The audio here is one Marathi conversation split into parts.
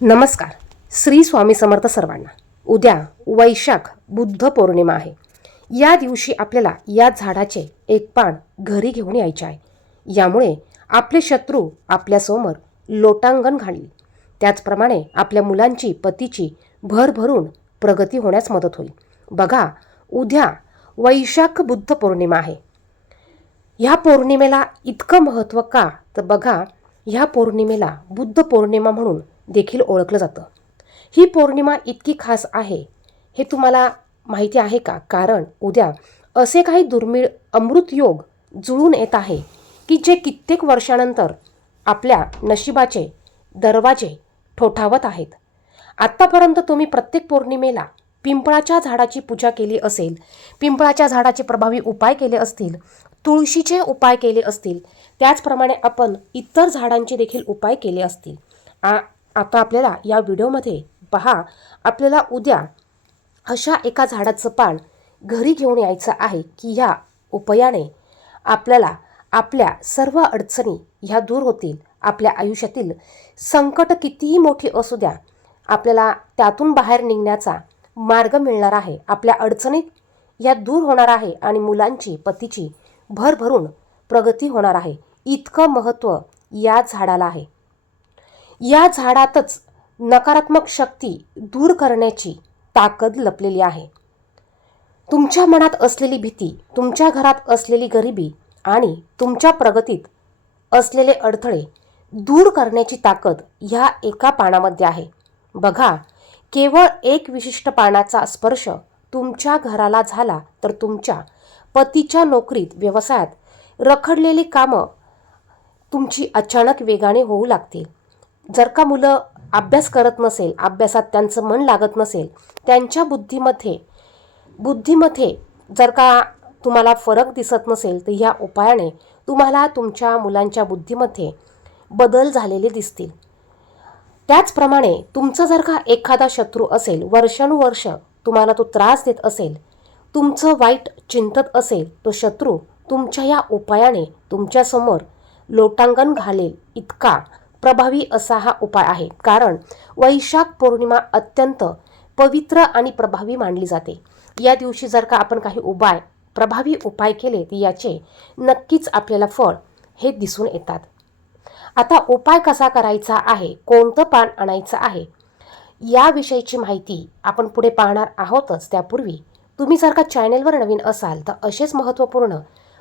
नमस्कार. श्री स्वामी समर्थ सर्वांना. उद्या वैशाख बुद्ध पौर्णिमा आहे. या दिवशी आपल्याला या झाडाचे एक पान घरी घेऊन यायचे आहे. यामुळे आपले शत्रू आपल्यासमोर लोटांगण घालतील. त्याचप्रमाणे आपल्या मुलांची पतीची भरभरून प्रगती होण्यास मदत होईल. बघा, उद्या वैशाख बुद्ध पौर्णिमा आहे. ह्या पौर्णिमेला इतकं महत्त्व का, तर बघा, ह्या पौर्णिमेला बुद्ध पौर्णिमा म्हणून देखील ओळखलं जातं. ही पौर्णिमा इतकी खास आहे हे तुम्हाला माहिती आहे का? कारण उद्या असे काही दुर्मिळ अमृत योग जुळून येत आहे की जे कित्येक वर्षानंतर आपल्या नशिबाचे दरवाजे ठोठावत आहेत. आत्तापर्यंत तुम्ही प्रत्येक पौर्णिमेला पिंपळाच्या झाडाची पूजा केली असेल, पिंपळाच्या झाडाचे प्रभावी उपाय केले असतील, तुळशीचे उपाय केले असतील, त्याचप्रमाणे आपण इतर झाडांचे देखील उपाय केले असतील. आता आपल्याला या व्हिडिओमध्ये पहा, आपल्याला उद्या अशा एका झाडाचं पान घरी घेऊन यायचं आहे की ह्या उपायाने आपल्याला आपल्या सर्व अडचणी ह्या दूर होतील. आपल्या आयुष्यातील संकट कितीही मोठी असू द्या, आपल्याला त्यातून बाहेर निघण्याचा मार्ग मिळणार आहे. आपल्या अडचणीत या दूर होणार आहे आणि मुलांची पतीची भरभरून प्रगती होणार आहे. इतकं महत्त्व या झाडाला आहे. या झाडातच नकारात्मक शक्ती दूर करण्याची ताकद लपलेली आहे. तुमच्या मनात असलेली भीती, तुमच्या घरात असलेली गरिबी आणि तुमच्या प्रगतीत असलेले अडथळे दूर करण्याची ताकद ह्या एका पानामध्ये आहे. बघा, केवळ एक विशिष्ट पानाचा स्पर्श तुमच्या घराला झाला तर तुमच्या पतीच्या नोकरीत, व्यवसायात रखडलेली कामं तुमची अचानक वेगाने होऊ लागतील. जर का मुलं अभ्यास करत नसेल, अभ्यासात त्यांचं मन लागत नसेल, त्यांच्या बुद्धीमध्ये जर का तुम्हाला फरक दिसत नसेल, तर ह्या उपायाने तुम्हाला तुमच्या मुलांच्या बुद्धीमध्ये बदल झालेले दिसतील. त्याचप्रमाणे तुमचा जर का एखादा शत्रू असेल, वर्षानुवर्ष तुम्हाला तो त्रास देत असेल, तुमचं वाईट चिंतत असेल, तो शत्रू तुमच्या या उपायाने तुमच्यासमोर लोटांगण घालेल. इतका प्रभावी असा हा उपाय आहे. कारण वैशाख पौर्णिमा अत्यंत पवित्र आणि प्रभावी मानली जाते. या दिवशी जर का आपण काही प्रभावी उपाय केले तर याचे नक्कीच आपल्याला फळ हे दिसून येतात. आता उपाय कसा करायचा आहे, कोणतं पान आणायचं आहे, याविषयीची माहिती आपण पुढे पाहणार आहोतच. त्यापूर्वी तुम्ही जर का चॅनेलवर नवीन असाल तर असेच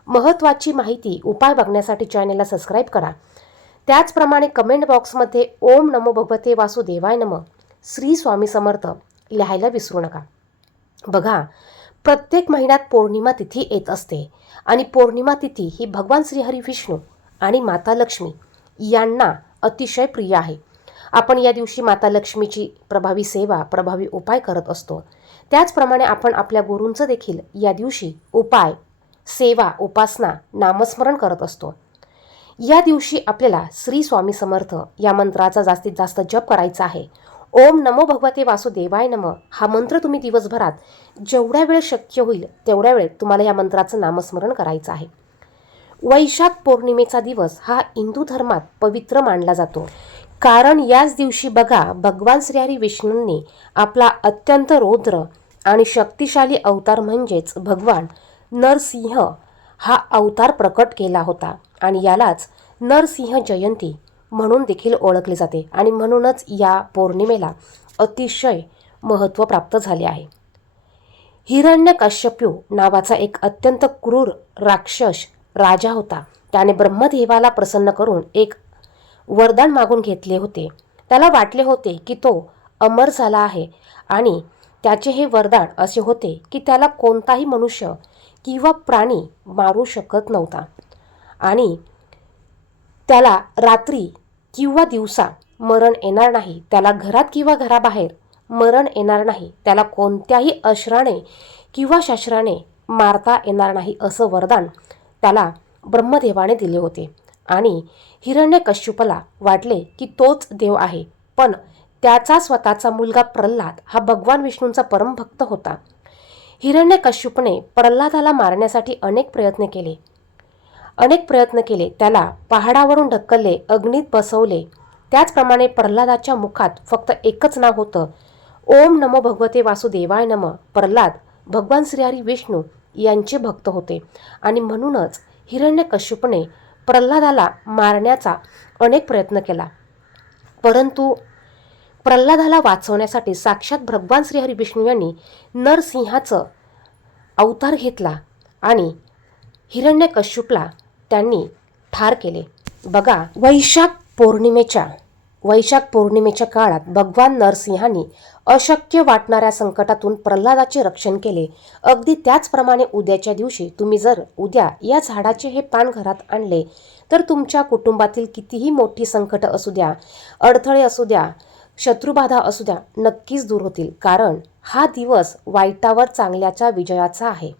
महत्त्वाची माहिती, उपाय बघण्यासाठी चॅनेलला सबस्क्राईब करा. त्याचप्रमाणे कमेंट बॉक्समध्ये ओम नमो भगवते वासुदेवाय नमः, श्री स्वामी समर्थ लिहायला विसरू नका. बघा, प्रत्येक महिन्यात पौर्णिमा तिथी येत असते आणि पौर्णिमा तिथी ही भगवान श्रीहरी विष्णू आणि माता लक्ष्मी यांना अतिशय प्रिय आहे. आपण या दिवशी माता लक्ष्मीची प्रभावी सेवा, प्रभावी उपाय करत असतो. त्याचप्रमाणे आपण आपल्या गुरूंचं देखील या दिवशी उपाय, सेवा, उपासना, नामस्मरण करत असतो. या दिवशी आपल्याला श्री स्वामी समर्थ या मंत्राचा जास्तीत जास्त जप करायचा आहे. ओम नमो भगवते वासुदेवाय नमः हा मंत्र तुम्ही दिवसभरात जेवढ्या वेळ शक्य होईल तेवढ्या वेळ तुम्हाला या मंत्राचं नामस्मरण करायचं आहे. वैशाख पौर्णिमेचा दिवस हा हिंदू धर्मात पवित्र मानला जातो. कारण याच दिवशी बघा, भगवान श्रीहरी विष्णूंनी आपला अत्यंत रौद्र आणि शक्तिशाली अवतार म्हणजेच भगवान नरसिंह हा अवतार प्रकट केला होता आणि यालाच नरसिंह जयंती म्हणून देखील ओळखले जाते आणि म्हणूनच या पौर्णिमेला अतिशय महत्त्व प्राप्त झाले आहे. हिरण्यकश्यपू नावाचा एक अत्यंत क्रूर राक्षस राजा होता. त्याने ब्रह्मदेवाला प्रसन्न करून एक वरदान मागून घेतले होते. त्याला वाटले होते की तो अमर झाला आहे आणि त्याचे हे वरदान असे होते की त्याला कोणताही मनुष्य किंवा प्राणी मारू शकत नव्हता आणि त्याला रात्री किंवा दिवसा मरण येणार नाही. त्याला घरात किंवा घराबाहेर मरण येणार नाही. त्याला कोणत्याही अस्त्राने किंवा शस्त्राने मारता येणार नाही असं वरदान त्याला ब्रह्मदेवाने दिले होते. आणि हिरण्यकश्यपाला वाटले की तोच देव आहे, पण त्याचा स्वतःचा मुलगा प्रल्हाद हा भगवान विष्णूंचा परमभक्त होता. हिरण्यकश्यपने प्रल्हादाला मारण्यासाठी अनेक प्रयत्न केले. त्याला पहाडावरून ढकलले, अग्नीत बसवले, त्याचप्रमाणे प्रल्हादाच्या मुखात फक्त एकच नाव होतं, ओम नमो भगवते वासुदेवाय नमः. प्रल्हाद भगवान श्रीहरी विष्णू यांचे भक्त होते आणि म्हणूनच हिरण्यकश्यपूने प्रल्हादाला मारण्याचा अनेक प्रयत्न केला. परंतु प्रल्हादाला वाचवण्यासाठी साक्षात भगवान श्रीहरी विष्णू यांनी नरसिंहाचं अवतार घेतला आणि हिरण्यकश्यपूला त्यांनी ठार केले. बघा, वैशाख पौर्णिमेच्या काळात भगवान नरसिंहांनी अशक्य वाटणाऱ्या संकटातून प्रल्हादाचे रक्षण केले. अगदी त्याचप्रमाणे उद्याच्या दिवशी तुम्ही जर उद्या या झाडाचे हे पान घरात आणले तर तुमच्या कुटुंबातील कितीही मोठी संकट असू द्या, अडथळे असू द्या, शत्रुबाधा असू द्या, नक्कीच दूर होतील. कारण हा दिवस वाईटावर चांगल्याच्या विजयाचा आहे.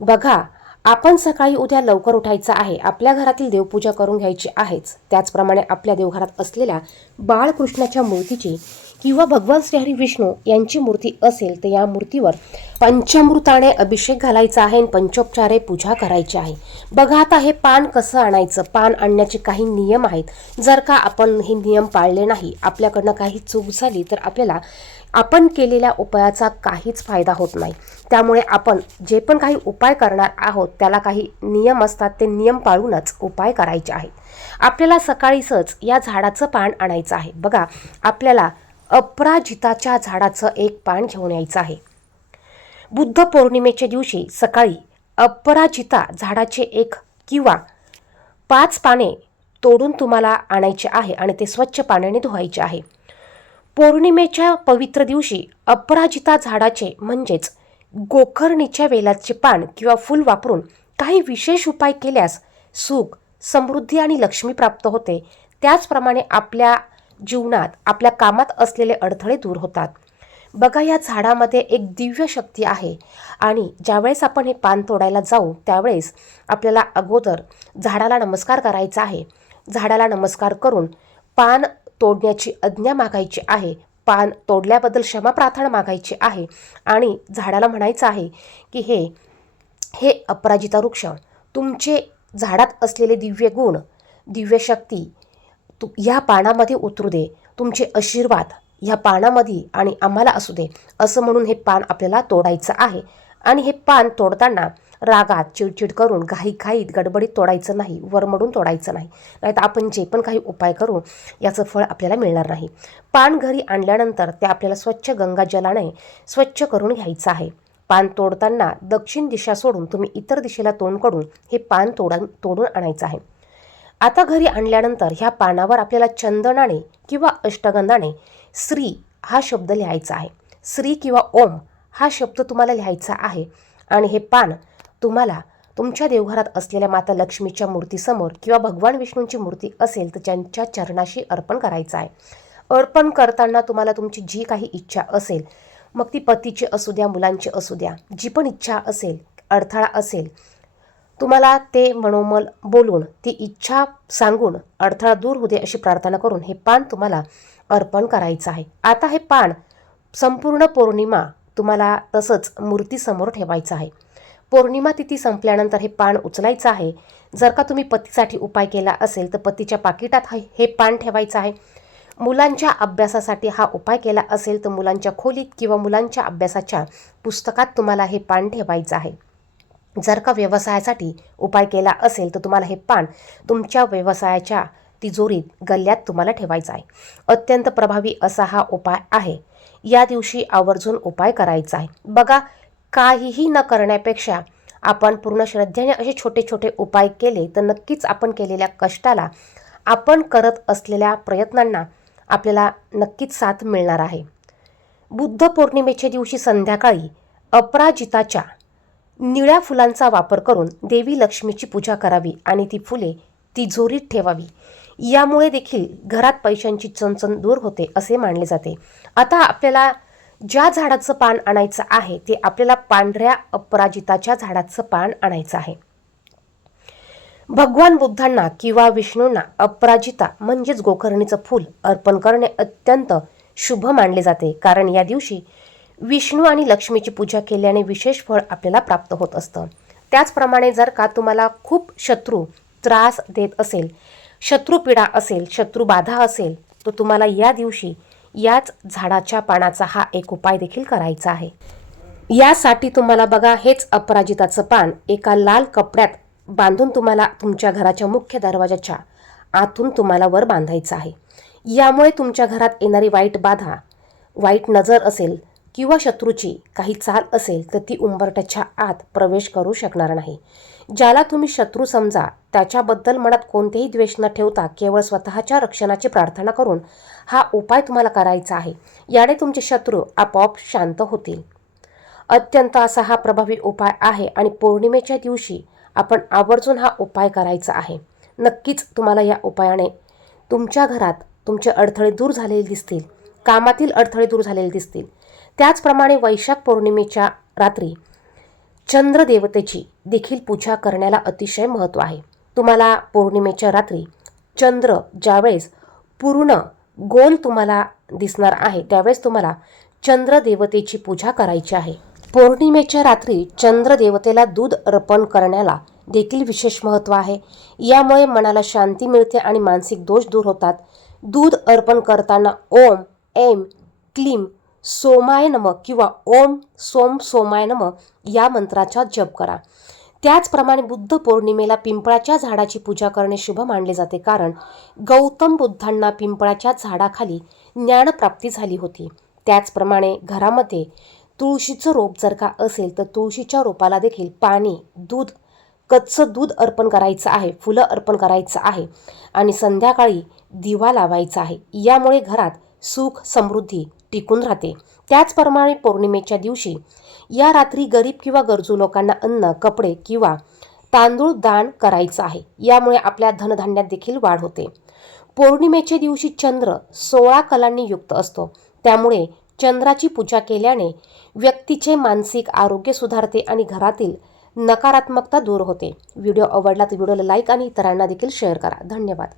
बघा, आपण सकाळी उद्या लवकर उठायचं आहे. आपल्या घरातील देवपूजा करून घ्यायची आहेच. त्याचप्रमाणे आपल्या देवघरात असलेल्या बाळकृष्णाच्या मूर्तीची किंवा भगवान श्रीहरी विष्णू यांची मूर्ती असेल तर या मूर्तीवर पंचामृताने अभिषेक घालायचा आहे आणि पंचोपचारे पूजा करायची आहे. बघा, आता हे पान कसं आणायचं. पान आणण्याचे काही नियम आहेत. जर का आपण हे नियम पाळले नाही, आपल्याकडनं काही चूक झाली तर आपल्याला आपण केलेल्या उपायाचा काहीच फायदा होत नाही. त्यामुळे आपण जे पण काही उपाय करणार आहोत त्याला काही नियम असतात, ते नियम पाळूनच उपाय करायचे आहेत. आपल्याला सकाळीच या झाडाचं पान आणायचं आहे. बघा, आपल्याला अपराजिताच्या झाडाचं एक पान घेऊन यायचं आहे. बुद्ध पौर्णिमेच्या दिवशी सकाळी अपराजिता झाडाचे 1 किंवा 5 पाने तोडून तुम्हाला आणायचे आहे आणि ते स्वच्छ पाण्याने धुवायचे आहे. पौर्णिमेच्या पवित्र दिवशी अपराजिता झाडाचे म्हणजेच गोकर्णीच्या वेलाचे पान किंवा फूल वापरून काही विशेष उपाय केल्यास सुख, समृद्धी आणि लक्ष्मी प्राप्त होते. त्याचप्रमाणे आपल्या जीवनात, आपल्या कामात असलेले अडथळे दूर होतात. बघा, या झाडामध्ये एक दिव्य शक्ती आहे आणि ज्यावेळेस आपण हे पान तोडायला जाऊ त्यावेळेस आपल्याला अगोदर झाडाला नमस्कार करायचा आहे. झाडाला नमस्कार करून पान तोडण्याची आज्ञा मागायची आहे. पान तोडल्याबद्दल क्षमा प्रार्थना मागायची आहे आणि झाडाला म्हणायचं आहे की हे अपराजिता वृक्ष, तुमचे झाडात असलेले दिव्य गुण, दिव्य शक्ती ह्या पानामध्ये उतरू दे. तुमचे आशीर्वाद ह्या पानामध्ये आणि आम्हाला असू दे, असं म्हणून हे पान आपल्याला तोडायचं आहे. आणि हे पान तोडताना रागात, चिडचिड करून, घाईत गडबडीत तोडायचं नाही, वरमडून तोडायचं नाही. नाहीतर आपण जे पण काही उपाय करू याचं फळ आपल्याला मिळणार नाही. पान घरी आणल्यानंतर ते आपल्याला स्वच्छ गंगाजलाने स्वच्छ करून घ्यायचं आहे. पान तोडताना दक्षिण दिशा सोडून तुम्ही इतर दिशेला तोंड करून हे पान तोडून आणायचं आहे. आता घरी आणल्यानंतर ह्या पानावर आपल्याला चंदनाने किंवा अष्टगंधाने श्री हा शब्द लिहायचा आहे. श्री किंवा ओम हा शब्द तुम्हाला लिहायचा आहे. आणि हे पान तुम्हाला तुमच्या देवघरात असलेल्या माता लक्ष्मीच्या मूर्तीसमोर किंवा भगवान विष्णूंची मूर्ती असेल तर त्यांच्या चरणाशी अर्पण करायचं आहे. अर्पण करताना तुम्हाला तुमची जी काही इच्छा असेल, मग ती पतीची असू द्या, मुलांची असू द्या, जी पण इच्छा असेल, अडथळा असेल, तुम्हाला ते मनोमन बोलून ती इच्छा सांगून अडथळा दूर होऊ दे अशी प्रार्थना करून हे पान तुम्हाला अर्पण करायचं आहे. आता हे पान संपूर्ण पौर्णिमा तुम्हाला तसंच मूर्तीसमोर ठेवायचं आहे. पौर्णिमा तिथी संपल्यानंतर हे पान उचलायचं आहे. जर का तुम्ही पतीसाठी उपाय केला असेल तर पतीच्या पाकिटात हे पान ठेवायचं आहे. मुलांच्या अभ्यासासाठी हा उपाय केला असेल तर मुलांच्या खोलीत किंवा मुलांच्या अभ्यासाच्या पुस्तकात तुम्हाला हे पान ठेवायचं आहे. जर का व्यवसायासाठी उपाय केला असेल तर तुम्हाला हे पान तुमच्या व्यवसायाच्या तिजोरीत, गल्ल्यात तुम्हाला ठेवायचं आहे. अत्यंत प्रभावी असा हा उपाय आहे. या दिवशी आवर्जून उपाय करायचा आहे. बघा, काहीही न करण्यापेक्षा आपण पूर्ण श्रद्धेने असे छोटे छोटे उपाय केले तर नक्कीच आपण केलेल्या कष्टाला, आपण करत असलेल्या प्रयत्नांना आपल्याला नक्कीच साथ मिळणार आहे. बुद्ध पौर्णिमेच्या दिवशी संध्याकाळी अपराजिताच्या निळ्या फुलांचा वापर करून देवी लक्ष्मीची पूजा करावी आणि ती फुले तिजोरीत ठेवावी. यामुळे देखील घरात पैशांची चणचण दूर होते असे मानले जाते. आता आपल्याला ज्या झाडाचं पान आणायचं आहे ते आपल्याला पांढऱ्या अपराजिताच्या झाडाचं पान आणायचं आहे. भगवान बुद्धांना किंवा विष्णूंना अपराजिता म्हणजेच गोकर्णीचं फूल अर्पण करणे अत्यंत शुभ मानले जाते. कारण या दिवशी विष्णू आणि लक्ष्मीची पूजा केल्याने विशेष फळ आपल्याला प्राप्त होत असतं. त्याचप्रमाणे जर का तुम्हाला खूप शत्रू त्रास देत असेल, शत्रुपीडा असेल, शत्रुबाधा असेल, तर तुम्हाला या दिवशी याच झाडाच्या पानाचा हा एक उपाय देखील करायचा आहे. यासाठी तुम्हाला बघा, हेच अपराजिताचं पान एका लाल कपड्यात बांधून तुम्हाला तुमच्या घराच्या मुख्य दरवाजाच्या आतून तुम्हाला वर बांधायचं आहे. यामुळे तुमच्या घरात येणारी वाईट बाधा, वाईट नजर असेल किंवा शत्रूची काही चाल असेल तर ती उंबरठ्याच्या आत प्रवेश करू शकणार नाही. ज्याला तुम्ही शत्रू समजा त्याच्याबद्दल मनात कोणतेही द्वेष न ठेवता केवळ स्वतःच्या रक्षणाची प्रार्थना करून हा उपाय तुम्हाला करायचा आहे. याने तुमचे शत्रू आपोआप शांत होतील. अत्यंत असा हा प्रभावी उपाय आहे आणि पौर्णिमेच्या दिवशी आपण आवर्जून हा उपाय करायचा आहे. नक्कीच तुम्हाला या उपायाने तुमच्या घरात तुमचे अडथळे दूर झालेले दिसतील, कामातील अडथळे दूर झालेले दिसतील. त्याचप्रमाणे वैशाख पौर्णिमेच्या रात्री चंद्रदेवतेची देखील पूजा करण्याला अतिशय महत्त्व आहे. तुम्हाला पौर्णिमेच्या रात्री चंद्र ज्यावेळेस पूर्ण गोल तुम्हाला दिसणार आहे त्यावेळेस तुम्हाला चंद्रदेवतेची पूजा करायची आहे. पौर्णिमेच्या रात्री चंद्रदेवतेला दूध अर्पण करण्याला देखील विशेष महत्त्व आहे. यामुळे मनाला शांती मिळते आणि मानसिक दोष दूर होतात. दूध अर्पण करताना ओम ऐं क्लीं सोमाय नमः किंवा ओम सोम सोमाय नमः या मंत्राचा जप करा. त्याचप्रमाणे बुद्ध पौर्णिमेला पिंपळाच्या झाडाची पूजा करणे शुभ मानले जाते, कारण गौतम बुद्धांना पिंपळाच्या झाडाखाली ज्ञानप्राप्ती झाली होती. त्याचप्रमाणे घरामध्ये तुळशीचं रोप जर का असेल तर तुळशीच्या रोपाला देखील पाणी, दूध, कच्चं दूध अर्पण करायचं आहे, फुलं अर्पण करायचं आहे आणि संध्याकाळी दिवा लावायचा आहे. यामुळे घरात सुख समृद्धी टिकून राहते. त्याचप्रमाणे पौर्णिमेच्या दिवशी या रात्री गरीब किंवा गरजू लोकांना अन्न, कपडे किंवा तांदूळ दान करायचं आहे. यामुळे आपल्या धनधान्यात देखील वाढ होते. पौर्णिमेच्या दिवशी चंद्र 16 कलांनी युक्त असतो. त्यामुळे चंद्राची पूजा केल्याने व्यक्तीचे मानसिक आरोग्य सुधारते आणि घरातील नकारात्मकता दूर होते. व्हिडिओ आवडला तर व्हिडिओला लाईक आणि इतरांना देखील शेअर करा. धन्यवाद.